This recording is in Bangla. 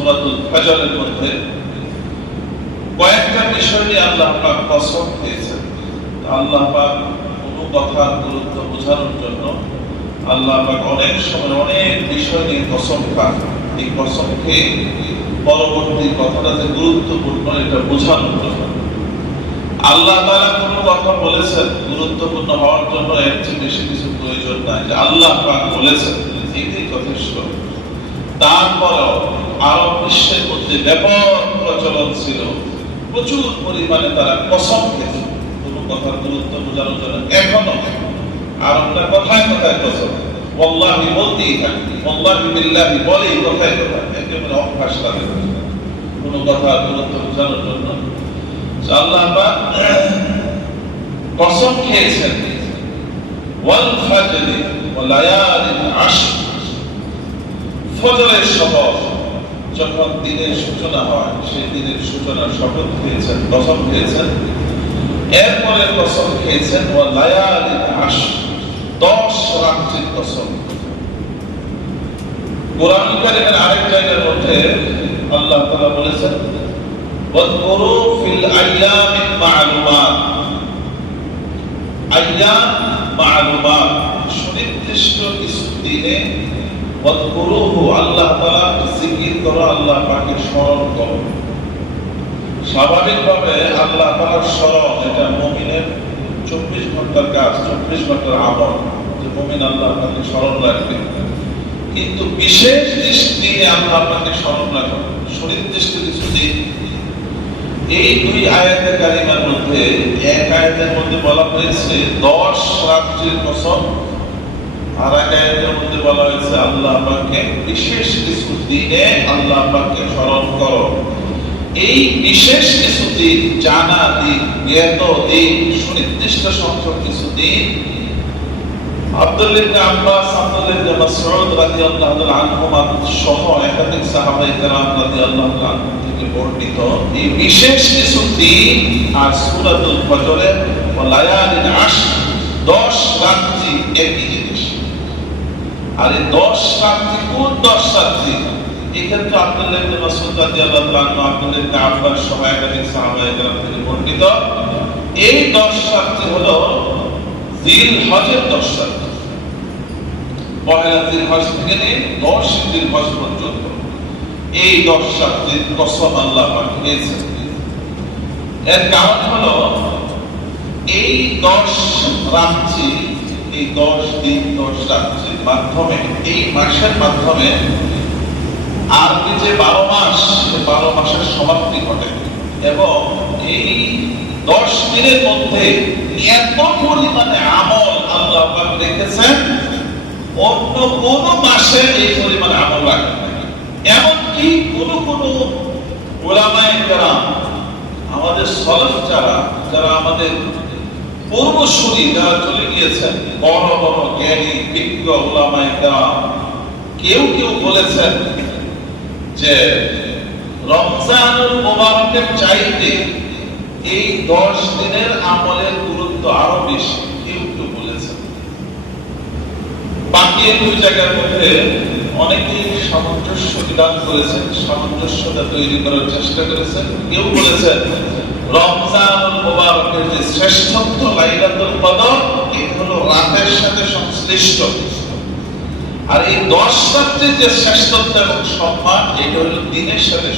সূরাতুল ফজরের মধ্যে কয়েকটা বিষয় নিয়ে আল্লাহ পাক কসম খেয়েছেন। আল্লাহ পাক কোনো কথার গুরুত্ব বোঝানোর জন্য আল্লাহ পাক অনেক সময় অনেক বিষয় নিয়ে কসম খান। এই কসম খেয়ে পরবর্তী কথাটা যে গুরুত্বপূর্ণ এটা বোঝানোর জন্য আল্লাহ তাআলা কোনো কথা বলেছেন গুরুত্বপূর্ণ হওয়ার জন্য এর চেয়ে বেশি কিছু প্রয়োজন নাই। যে আল্লাহ পাক বলেছেন এটাই যথেষ্ট। তারপরও আরব বিশ্বের মধ্যে ব্যাপক প্রচলন ছিল, প্রচুর পরিমাণে তারা কসম খেত কোনো কথার গুরুত্ব বোঝানোর জন্য। এখনো আরবরা কথায় কথায় কসম ওয়াল্লাহি বলতেই থাকে, ওয়াল্লাহি বিল্লাহি বলেই কথায় কথায়, একেবারে অভ্যাস তাদের কোনো কথার গুরুত্ব বোঝানোর জন্য। আল্লাহ পাক কসম খেয়েছেন ওয়াল ফাজরি ওয়া লায়ালিন আশর, ফজরের শপথ, যখন দিনের সূচনা হয় সেই দিনের সূচনার শপথ খেয়েছেন, কসম খেয়েছেন। এরপরে কসম খেয়েছেন ওয়া লায়ালিন আশর, 10 রাত্রির কসম। কোরআন কারীমের আরেক জায়গার মধ্যে আল্লাহ তাআলা বলেছেন ওয়াযকুরু ফিল আইয়ামি মা'লুমাত, আইয়াম মা'লুমাত, সুনির্দিষ্ট কিছু দিনে ওয়াযকুরুহু, আল্লাহ তাআলা জিকির করো, আল্লাহ পাকের স্মরণ করো। স্বাভাবিকভাবে আল্লাহ তাআলার স্মরণ এটা মুমিনের 24 ঘন্টার কাজ, 24 ঘন্টার আমল, যে মুমিন আল্লাহ পাকের স্মরণ রাখবে। কিন্তু বিশেষ দিনে আল্লাহ পাকের স্মরণ রাখবে, সুনির্দিষ্ট কিছু দিন। এই দুই আয়াতে কারিমার মধ্যে এক আয়াতের মধ্যে বলা হয়েছে 10 রাত্রির কসম, আর এক আয়াতের মধ্যে বলা হয়েছে আল্লাহ পাককে বিশেষ কিছু দিনে আল্লাহ পাককে স্মরণ করো। এই বিশেষ কিছু দিন, জানা দিন, জ্ঞাত দিন, সুনির্দিষ্ট সংখ্যক কিছু দিন আব্দুল্লাহ ইবনে আব্বাস, আব্দুল্লাহ ইবনে মাসউদ রাদিয়াল্লাহু তাআলা আনহুমা সহ একাধিক সাহাবায়ে কেরাম রাদিয়াল্লাহু তাআলা আনহুম থেকে বর্ণিত এই বিশেষ কিছু দিন আর সূরাতুল ফজরের ওয়া লায়ালিন আশর, 10 রাত্রি একই জিনিস। আর এই 10 রাত্রি কোন 10 রাত্রি? এক্ষেত্রে আব্দুল্লাহ ইবনে মাসউদ রাদিয়াল্লাহু তাআলা আনহু, আব্দুল্লাহ ইবনে আব্বাস সহ একাধিক সাহাবায়ে কেরাম থেকে বর্ণিত এই 10 রাত্রি হলো জিলহজের 10 রাত্রি। পহেলা জিলহজ থেকে নিয়ে 10 জিলহজ পর্যন্ত এই 10 রাত্রির কসম আল্লাহ পাক খেয়েছেন। এর কারণ হলো এই 10 রাত্রি, এই 10 দিন 10 রাত্রির মাধ্যমে, এই মাসের মাধ্যমে আরবি যে 12 মাস, 12 মাসের সমাপ্তি ঘটে। এবং এই 10 দিনের মধ্যে এত পরিমাণে আমল আল্লাহ পাক রেখেছেন, অন্য কোন মাসে এই পরিমাণে আমল রাখেন না। এমনকি কোন কোন উলামায়ে কেরাম, আমাদের সলফ যারা আমাদের পূর্বসূরি, যারা চলে গিয়েছেন, বড় বড় জ্ঞানী বিজ্ঞ উলামায়ে কেরাম, কেউ কেউ বলেছেন যে রমজানুল মুবারকের চাইতে এই 10 দিনের আমলের গুরুত্ব আরো বেশি, কেউ কেউ বলেছেন। বাকি দুই জায়গার মধ্যে অনেকেই সামঞ্জস্য বিধান করেছেন, সামঞ্জস্যতা তৈরি করার চেষ্টা করেছেন। কেউ বলেছেন রমজানুল মুবারকের যে শ্রেষ্ঠত্ব, লাইলাতুল কদর, এটা হলো রাতের সাথে সংশ্লিষ্ট। আর এই 10 রাত্রির যে শ্রেষ্ঠত্ব এবং সম্মান, এটা হলো দিনের সাথে